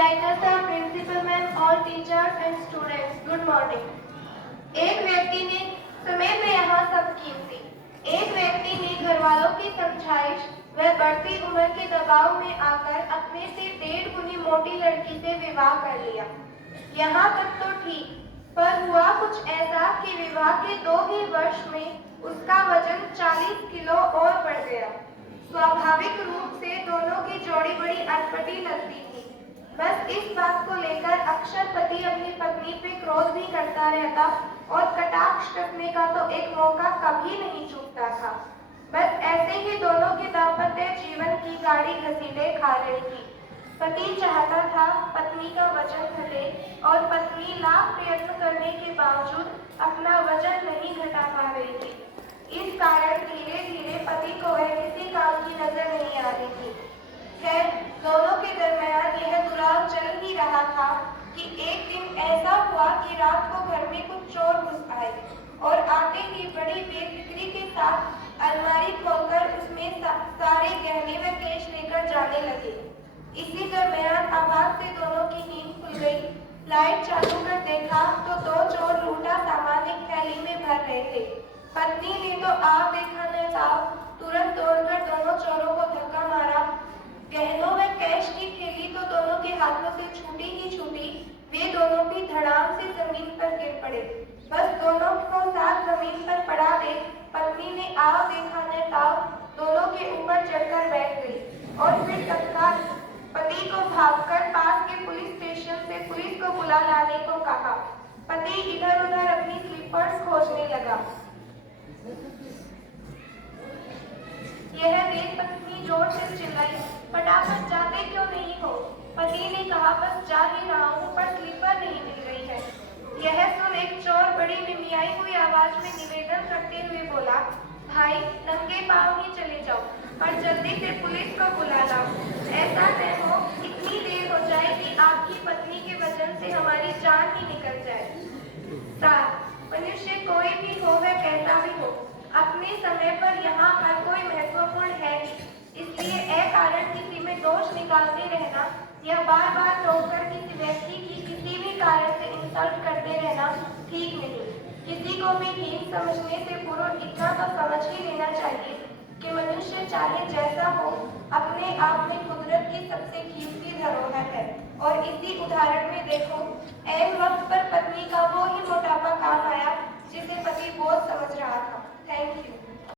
Director Sir, Principal Ma'am, all teachers and students, good morning. एक व्यक्ति ने समय में यहाँ सब कीमती, एक व्यक्ति ने घर वालों की समझाइश व बढ़ती उम्र के दबाव में आकर अपने से 1.5 गुनी मोटी लड़की से विवाह कर लिया। यहाँ तक तो ठीक, पर हुआ कुछ ऐसा कि विवाह के 2 ही वर्ष में उसका वजन 40 किलो और बढ़ गया। स्वाभाविक रूप से दोनों की जोड़ी बड़ी अटपटी लगती थी। बस इस बात को लेकर अक्सर पति अपनी पत्नी पे क्रोध भी करता रहता और कटाक्ष कसने का तो एक मौका कभी नहीं चूकता था। बस ऐसे ही दोनों के दाम्पत्य जीवन की गाड़ी घसीटे खा रही थी। पति चाहता था पत्नी का वजन घटे और पत्नी लाख प्रयत्न करने के बावजूद अपना वजन नहीं घटा पा रही थी। इस कारण धीरे धीरे पति को वह किसी काम की नजर नहीं आ रही थी। खैर, दोनों के दरमियान यह दुराव चल ही रहा था कि एक दिन ऐसा हुआ कि रात को घर में कुछ चोर घुस आए और आते ही बड़ी बेफिक्री के साथ अलमारी खोलकर उसमें सारे गहने व कैश लेकर जाने लगे। इसी दरमियान आवाज से दोनों की नींद खुल गई। लाइट चालू कर देखा तो 2 चोर लूटा सामान एक थैली में भर रहे थे। पत्नी ने तो आव देखा न ताव तुरंत दौड़कर दोनों चोरों को धक्का मारा। गहनों व कैश की थैली तो दोनों के हाथों से छूटी ही छूटी। वे दोनों भी धड़ाम से जमीन पर गिर पड़े। बस दोनों को साथ जमीन पर पड़ा देख पत्नी ने आव देखा न ताव दोनों के ऊपर चढ़कर बैठ गई और फिर तत्काल पति को भागकर पास के पुलिस स्टेशन से पुलिस को बुला लाने को कहा। पति इधर उधर अपनी स्लीपर्स खोजने लगा। यह देख पत्नी जोर से चिल्लाई, फटाफट जाते क्यों नहीं हो? पति ने कहा, बस जा ही रहा हूँ पर स्लीपर नहीं मिल रही है। यह सुन एक चोर बड़ी मिमियाई हुई आवाज में निवेदन करते हुए बोला, भाई नंगे पांव ही चले जाओ पर जल्दी से पुलिस को बुला लाओ। ऐसा न हो इतनी देर हो जाए कि आपकी पत्नी के वजन से हमारी जान ही निकल जाए। मनुष्य कोई भी हो वह कैसा भी हो, अपने समय पर यहाँ हर कोई महत्वपूर्ण है, इसलिए अकारण किसी में दोष निकालते रहना या बार बार टोककर किसी व्यक्ति की किसी भी कारण से इंसल्ट करते रहना ठीक नहीं। किसी को भी हीन समझने से पूर्व इतना तो समझ ही लेना चाहिए कि मनुष्य चाहे जैसा हो अपने आप में कुदरत की सबसे कीमती धरोहर है। और इसी उदाहरण में देखो, ऐन वक्त पर पत्नी का वो ही मोटापा काम आया जिसे पति बहुत समझ रहा था। Thank you.